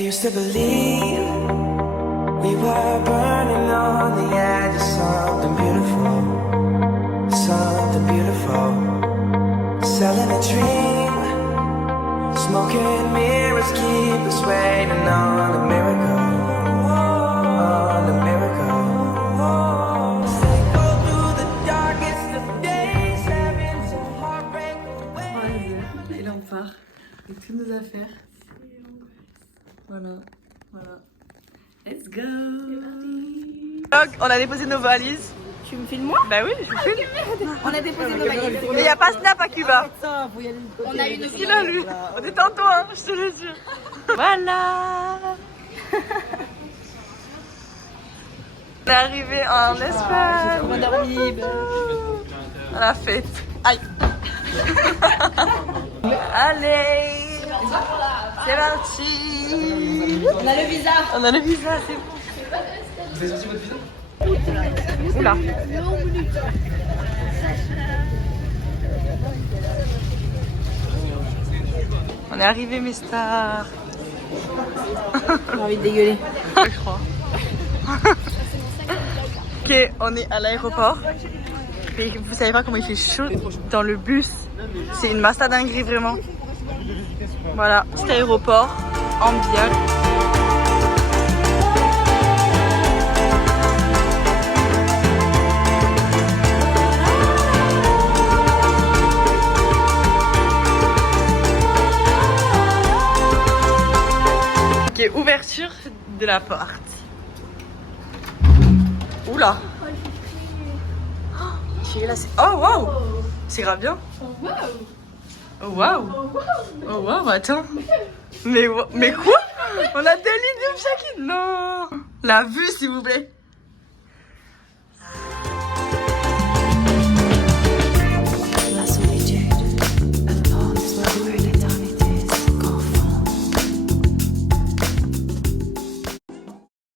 used to believe we were burning on the edge of something beautiful, something beautiful. Selling a dream, smoking mirrors keep us waiting on a miracle, on a miracle. Say go through the darkest of days, having to heartbreak away. Et là on part avec toutes nos affaires. Voilà, voilà. Let's go. On a déposé nos valises. Tu me filmes moi? Bah oui, je vous filme. On a déposé nos valises. Mais y a pas Snap à Cuba. On a une Il a lu. On est en toi, je te le jure. Voilà. On est arrivé en Espagne. On a dormi. À la fête. Aïe. Allez. C'est parti. On a le visa. On a le visa, c'est bon. Vous avez sorti votre visa? Oula. On est arrivé, mes stars. J'ai envie de dégueuler. Je crois. Ok, on est à l'aéroport. Et vous savez pas comment il fait chaud dans le bus. C'est une massa dinguerie vraiment. Voilà, cet aéroport ambiant. Ok, ouverture de la porte. Oula. Oh, là, c'est... Oh waouh. C'est grave bien. Oh waouh. Oh waouh, attends. Mais quoi? On a 2 lignes de chacune. Non. La vue, s'il vous plaît.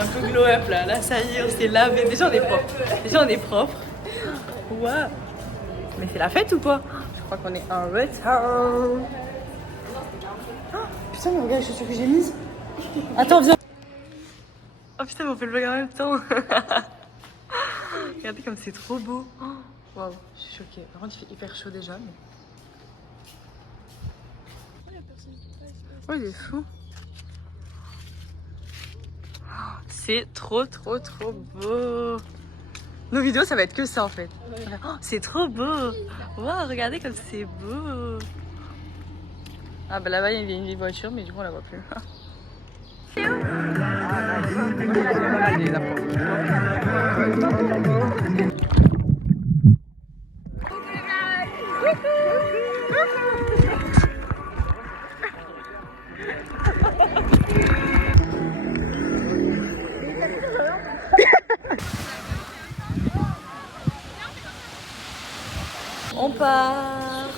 Un peu glow up là. Là, ça y est, on s'est lavé. Déjà, on est propre. Déjà, on est propre. Waouh. Mais c'est la fête ou quoi? Je crois qu'on est en retard. Oh, putain, mais regarde les chaussures que j'ai mises. Attends, viens. Oh putain, mais on fait le vlog en même temps. Regardez comme c'est trop beau. Waouh, je suis choquée. Par contre, il fait hyper chaud déjà. Mais... Oh, il est fou. C'est trop beau. Nos vidéos, ça va être que ça en fait. Oh, c'est trop beau. Wow, regardez comme c'est beau. Ah bah là-bas, il y a une vieille voiture, mais du coup, on la voit plus. On part.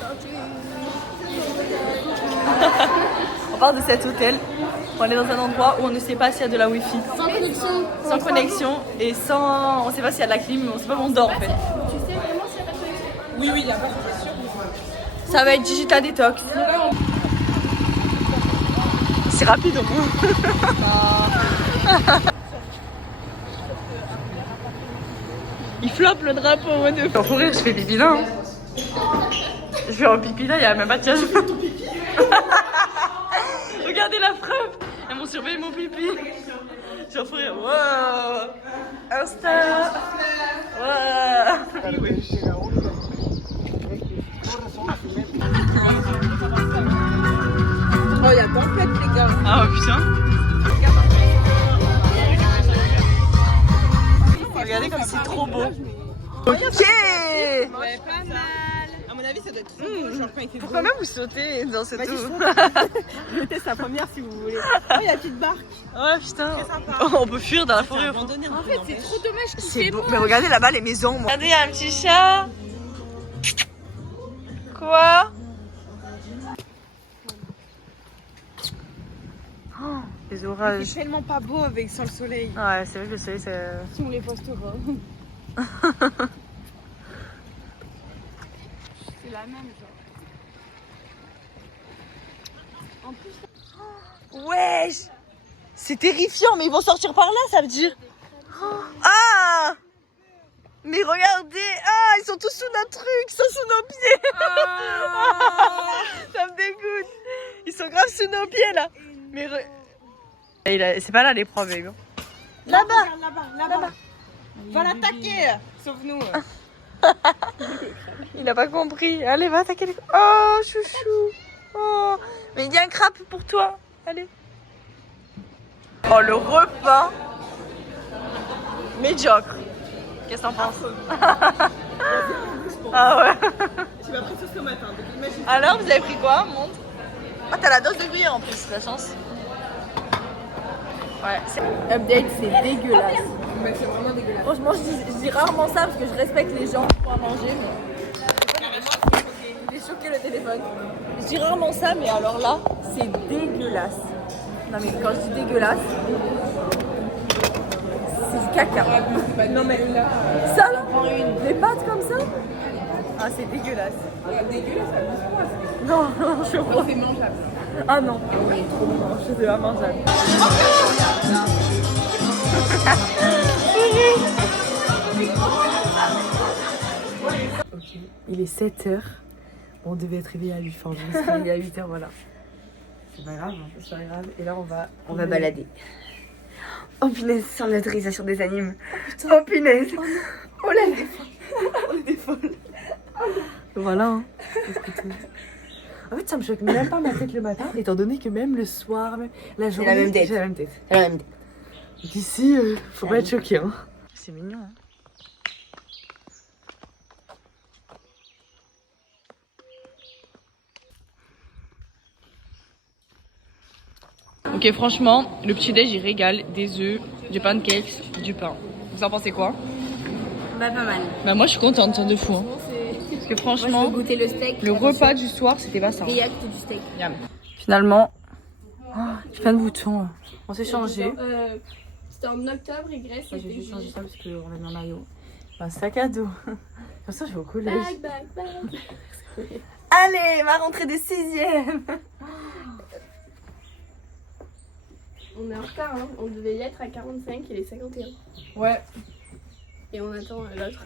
On part de cet hôtel. On est dans un endroit où on ne sait pas s'il y a de la wifi. Sans connexion. Sans connexion et sans... On sait pas s'il y a de la clim, mais on sait pas où on dort en fait. Tu sais vraiment s'il y a de la connexion? Oui, oui, là-bas, c'est sûr. Ça va être digital detox. C'est rapide au moins. Il floppe le drapeau au de. Pour rire, je fais pipi là. Hein. Je fais un pipi là, il y a même pas de tiage. Regardez la preuve. Elles m'ont surveillé mon pipi. J'en fais rire. Wow. Insta. Wow. Oh, il y a tempête, les gars. Ah oh, putain. Regardez comme c'est trop beau. Ok. Ouais, pas mal. À mon avis, ça doit être trop beau. Genre, quand il fait Pourquoi même vous sautez dans cette eau? Je teste la première si vous voulez. Oh, il y a la petite barque. Ouais, putain. Oh, on peut fuir dans la forêt. En fait, c'est trop dommage qu'il C'est fait beau. beau. Mais regardez là-bas les maisons. Moi. Regardez, il y a un petit chat. Quoi? Oh, les orages. C'est tellement pas beau avec sans le soleil. Ouais, c'est vrai que le soleil, c'est... Si on les poste pas. C'est la même, genre. En plus, Wesh! C'est terrifiant, mais ils vont sortir par là, ça veut dire. Ah! Mais regardez! Ah, ils sont tous sous notre truc, ils sont sous nos pieds! Ça me dégoûte! Ils sont grave sous nos pieds là! Mais c'est pas là les profs, baby. Là-bas! Là-bas. Va l'attaquer. Sauf nous. Il a pas compris. Allez, va attaquer les... Oh, chouchou! Oh! Mais il y a un crabe pour toi! Allez! Oh, le repas! Médiocre! Qu'est-ce que t'en penses? Ah ouais! Tu m'as pris tout ce matin, donc imagine. Alors, vous avez pris quoi? Montre. Ah, t'as la dose de gruyère en plus, la chance. Ouais. Update, c'est dégueulasse. Mais c'est vraiment dégueulasse. Franchement, je dis rarement ça parce que je respecte les gens pour manger, mais. J'ai choqué le téléphone. Je dis rarement ça, mais alors là, c'est dégueulasse. Non, mais quand je dis dégueulasse, c'est du caca. Non mais là, Ça, les pâtes comme ça? Ah, c'est dégueulasse. dégueulasse, ça bouge pas. Non, non, je crois. C'est mangeable. Ah non, trop bon, je sais pas mangeable. Ok, il est 7h. On devait être réveillé à 8h. On devait se réveiller à 8h, voilà. C'est pas grave, hein, c'est pas grave. Et là, on va balader. Oh punaise, sans l'autorisation des animes. Oh punaise! Oh là, On est des folles. Voilà. Hein. En fait, ça me choque même pas ma tête le matin, étant donné que même le soir, même la journée, même tête. j'ai la même tête. C'est la même tête. Donc ici, faut pas être choqué. Hein. C'est mignon, hein. Ok, franchement, le petit déj il régale, des œufs, du pancakes, du pain. Vous en pensez quoi? Bah pas mal. Bah moi je suis contente de fou. Hein. Parce que Moi je franchement, veux goûter le steak. le repas du soir c'était pas ça. Et il y a que du steak. Yum. Finalement, j'ai plein de boutons. On s'est changé. C'était en octobre et Grèce. J'ai juste changé ça parce qu'on avait un maillot. Un sac à dos. Comme ça, je vais au collège. Bag. Allez, ma rentrée de 6e. On est en retard, hein. On devait y être à 45, il est 51. Ouais. Et on attend l'autre.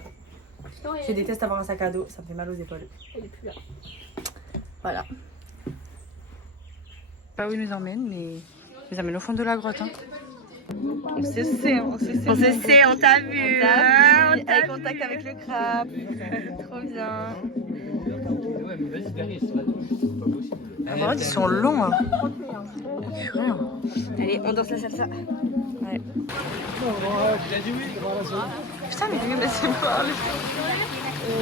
Non, Je déteste avoir un sac à dos, ça me fait mal aux épaules. elle est plus là. Voilà. Pas où il nous emmène, mais il nous emmène au fond de la grotte. Hein. On se sait, on t'a vu. Eye contact avec le crabe. Trop bien. Ouais, mais vas-y, derrière, sur la touche, c'est pas possible. Ah, vraiment, ils sont longs. Hein. Purée. Allez, on danse la salsa. Ouais. Il a dit oui, Putain, mais lui, c'est pas.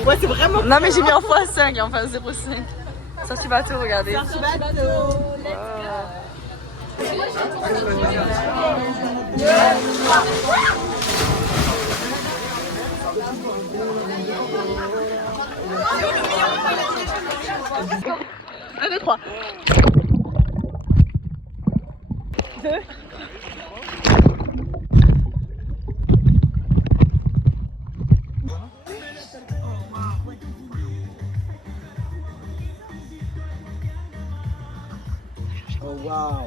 Ouais, c'est vraiment. Non, mais j'ai mis en x5 et en x 0,5. Sorti bateau, regardez. Un, deux, trois. Oh waouh!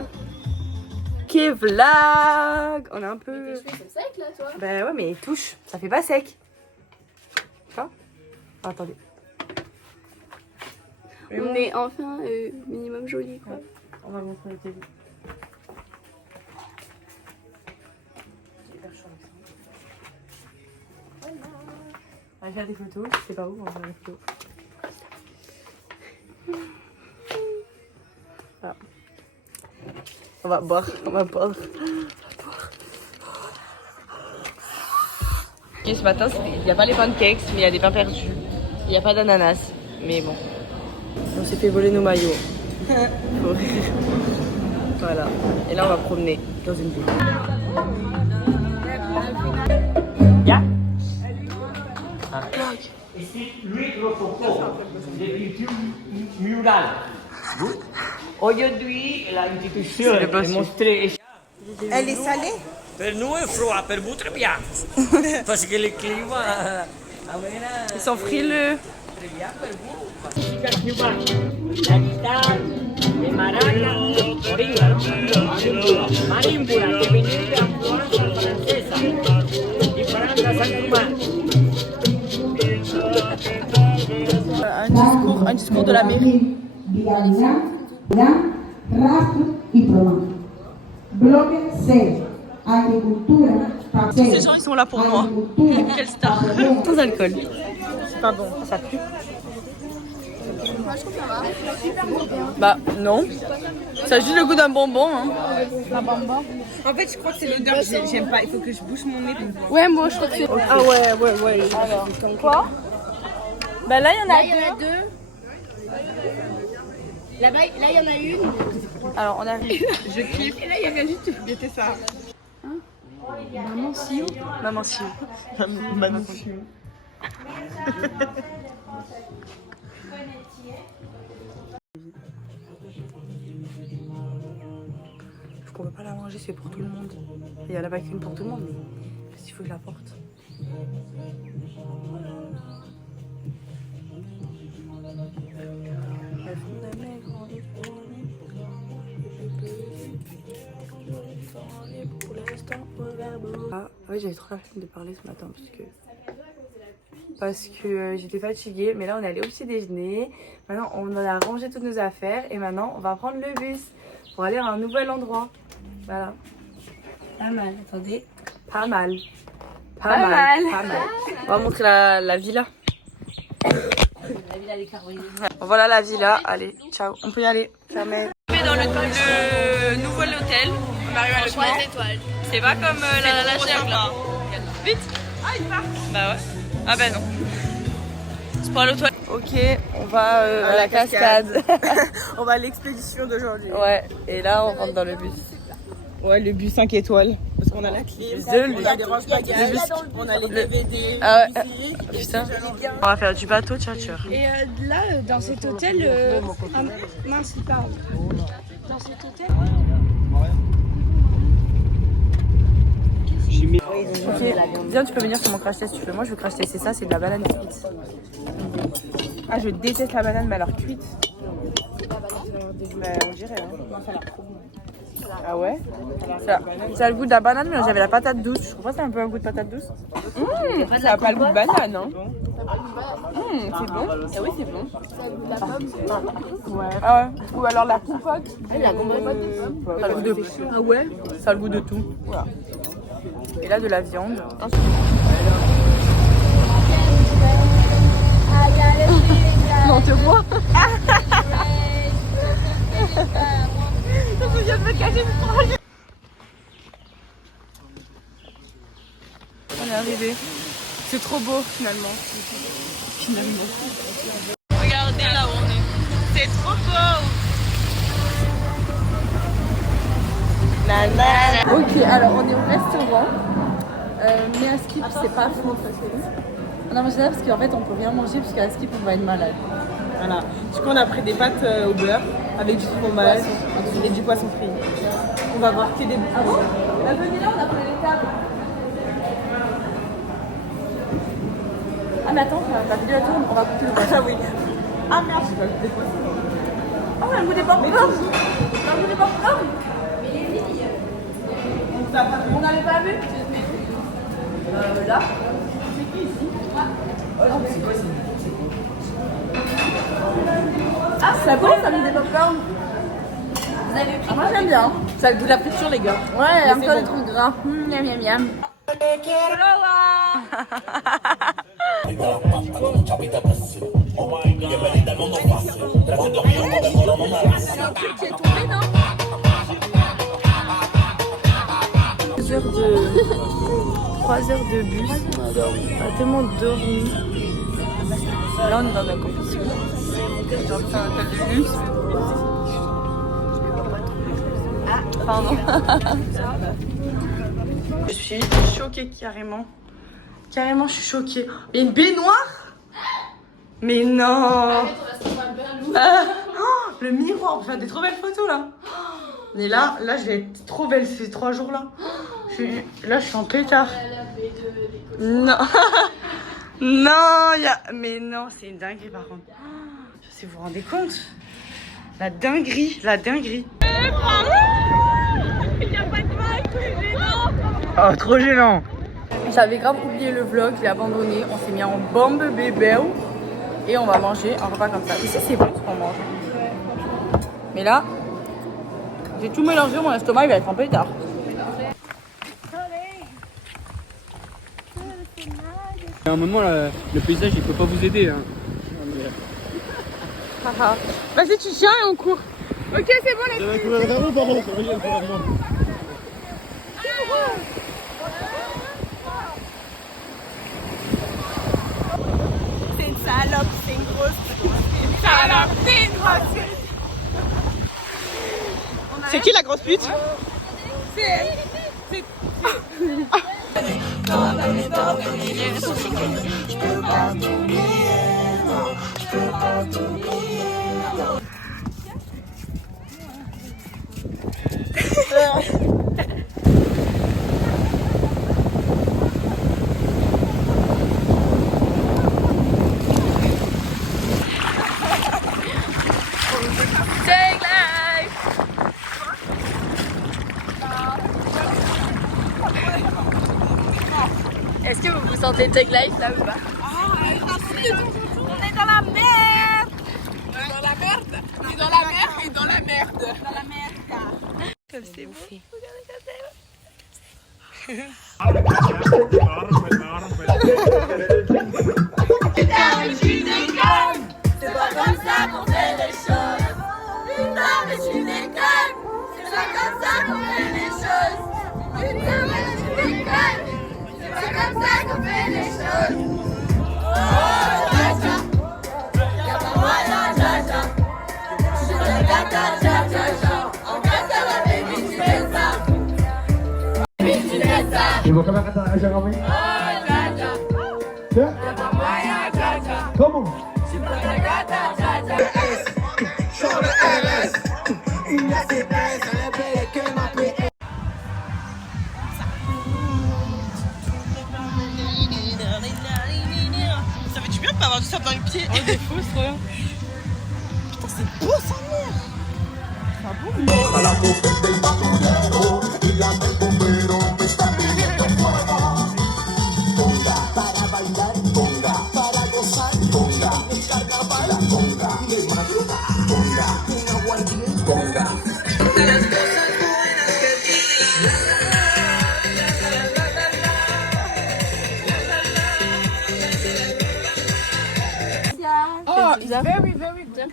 Ok, vlog. On est un peu. Les cheveux sont secs là, toi. Bah ouais, mais touche, ça fait pas sec. Quoi? Ah, attendez. On est enfin minimum joli quoi. On va montrer le télé. C'est hyper chaud avec ça. On va faire des photos, je sais pas où, on va faire des photos. Voilà. On va boire. Et ce matin, il n'y a pas les pancakes, mais il y a des pains perdus. Il n'y a pas d'ananas, mais bon. On s'est fait voler nos maillots. Faut rire. Voilà. Et là, on va promener dans une ville. Ici, Louis Rococo, des peintures murales. Aujourd'hui, l'institution est montrée. Elle est salée? Per nous, è froid, per vous, très bien. Parce que le climat. Ils sont frileux. Très bien, per vous. La guitare. de Maraca, Orívalo, Marímbula, que venía de Ambulanza Francesa, y Paranda San Tomás. Un discours de la mairie. Rastro y Promán. Bloque C. Agricultura. Ces gens ils sont là pour moi. Quelle star. Sans alcool. C'est pas bon, ça pue. Bah non. Ça a juste le goût d'un bonbon. Hein. En fait, je crois que c'est l'odeur, j'aime pas. Il faut que je bouche mon nez. Ouais, moi je crois que c'est. Ah ouais. Alors, quoi? Bah là il y en a deux. Là-bas, là, il y en a une. Alors on arrive. Je kiffe. Et là, il y avait juste. C'était ça. Maman Sion. Maman Sion. Maman Sion. Je qu'on peut pas la manger, c'est pour tout le monde. Il y en a pas qu'une pour tout le monde, mais il faut que je la porte. Ah ouais, j'avais trop la flemme de parler ce matin parce que j'étais fatiguée, mais là on est allé au petit déjeuner. Maintenant on a rangé toutes nos affaires et maintenant on va prendre le bus pour aller à un nouvel endroit. Voilà. Pas mal, attendez. Pas mal. Pas mal. On va montrer la villa. La villa des Carolines. Voilà la villa. Allez, ciao. On peut y aller. Fermé. On est dans le nouvel hôtel. On arrive à 3 étoiles. C'est pas comme la gerbe là. Vite. Ah il part. Bah ouais. Ah bah non. C'est pour aller aux toilettes. Ok, on va à la cascade. On va à l'expédition d'aujourd'hui. Ouais, et là on rentre dans le bus. Ouais, le bus 5 étoiles. Parce qu'on a la clim, on a des range bagages, on a les DVD, Ah ouais. musique. Putain. On va faire du bateau tchatcheur. Et là, dans cet hôtel. Mince, il parle. Dans cet hôtel. Ok, viens, tu peux venir sur mon crash test si tu veux. Moi je veux crash tester ça, c'est de la banane cuite. Ah, je déteste la banane, mais alors cuite. Bah, on dirait, hein. Ah ouais? Ça a le goût de la banane, mais j'avais la patate douce. Je trouve pas que c'est un peu un goût de patate douce. Ça a pas le goût de banane, hein. C'est bon? Ah oui, c'est bon. Ouais. Ah ouais. Ou alors la compote. La compote. Ça a le goût de... Ah ouais. Ça a le goût de tout. Voilà. Et là de la viande. Non, te vois. Je viens de me cacher une proche. On est arrivé. C'est trop beau finalement. Regardez là où on est. C'est trop beau. Ok, alors on est au restaurant. Mais à Skip, c'est pas fou. On a mangé là parce qu'en fait on peut rien manger parce qu'à Skip on va être malade. Voilà. Du coup, on a pris des pâtes au beurre avec du fromage et du poisson frit. On va voir que des Ah bon? Bah venez là, on a pris les tables. Ah mais attends, t'as fait de la tourne, on va goûter le poisson. Ah oui. Ah merde, j'ai pas goûté le poisson. Ah on a le goût des popcorn. On a le goût des popcorn. On n'avait pas vu. Là. C'est qui ici? Ah c'est bon, ça met des popcorn. Vous avez pris? Moi j'aime bien. Ça a le goût de la friture les gars. Ouais, un peu de trucs gras. Miam miam miam. Trois heures de bus. On a tellement dormi. Là on est dans la compétition. Genre c'est un hôtel de luxe. Ah pardon. Je suis choquée carrément. Carrément je suis choquée. Il y a une baignoire? Mais non. Oh, le miroir, on peut faire des trop belles photos là. Mais là je vais être trop belle ces 3 jours là. Là je suis en pétard. Non. Non, mais non, c'est une dinguerie par contre. Je sais, vous vous rendez compte? La dinguerie, la dinguerie. Oh, trop gênant. J'avais grave oublié le vlog, je l'ai abandonné. On s'est mis en bombe bébé et on va manger un repas comme ça. Ici, c'est bon ce qu'on mange. Mais là, j'ai tout mélangé, mon estomac il va être un peu tard. À un moment, le paysage il peut pas vous aider. Hein. Vas-y, tu tiens et on court. Ok, c'est bon, les filles. C'est une salope, c'est une grosse. C'est une salope, c'est une grosse pute. C'est qui la grosse pute? Est-ce que vous vous sentez Tag Life là ou pas? On est dans la merde. Dans la merde. Et dans la merde. Et dans la merde. Dans la merde. Comme c'est beau. C'est pas comme ça qu'on fait les choses. Putain, mais tu déconnes. C'est pas comme ça qu'on fait les choses. Putain, mais tu déconnes. C'est pas comme ça qu'on fait les choses. Oh, Jaja. Y'a pas moi, Jaja. Sur le gata, Jaja. En gata, la baby, tu fais ça. Baby, tu fais ça. Ibu kena kata aja kami. Oh, Jaja. Ya? Y'a pas moi, Jaja. Kamu? Sur le gata, Jaja. Ça fait du bien de pas avoir du sable dans les pieds. Oh, des fous, c'est trop bien. Putain, c'est beau sa mère. Oh, it's very, very good.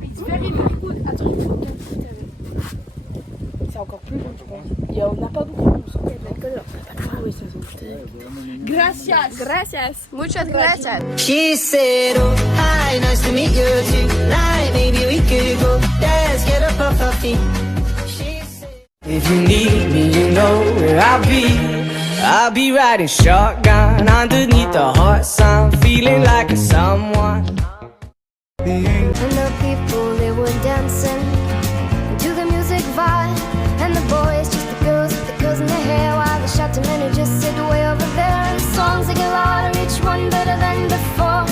It's very, very good. Attends, il faut bien goûter avec. C'est encore plus bon, je pense. On n'a pas beaucoup, on sent qu'il y a de l'alcool. Ah oui, ça sent. Gracias. Gracias. Muchas gracias. She said, oh, hi, nice to meet you tonight. Maybe we could go dance, get up off our feet. She said, if you need me, you know where I'll be. I'll be riding shotgun underneath the hot sun, feeling like a someone. And the people, they were dancing to the music vibe. And the boys, just the girls with the girls in their hair. While the shot men just sit way over there. And the songs, they get louder, each one better than before.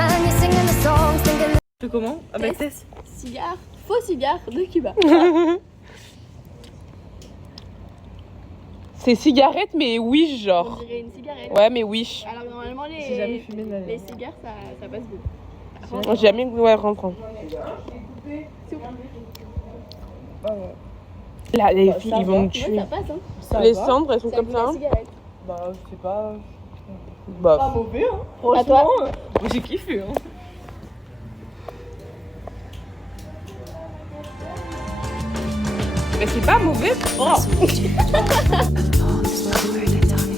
And you're singing the songs, thinking. Tu fais comment? Ah bah test. Cigare, faux cigare de Cuba. C'est cigarette, mais wish, On genre. dirait une cigarette. Ouais, mais wish. Alors normalement, J'ai jamais fumé de ma les vie. cigares, ça passe bien. J'ai jamais ouais, rentrant. Là, les filles, ils vont me tuer. Ça passe, hein. Ça Les va. cendres, elles sont Ça comme goûte ça. la cigarette. Bah, c'est pas Bah, mauvais, hein. À toi. Franchement, moi j'ai kiffé, hein. mais c'est pas mauvais. Oh. This was where they taught me